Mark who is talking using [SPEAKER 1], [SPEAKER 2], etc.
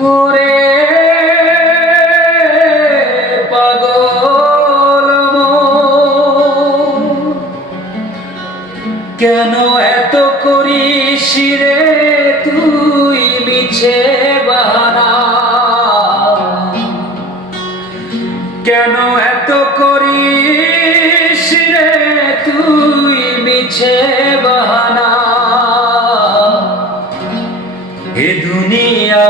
[SPEAKER 1] করে পাগল কেন এত করিস রে তুই মিছে বানা কেন এত করিস রে তুই মিছে বানা এ দুনিয়া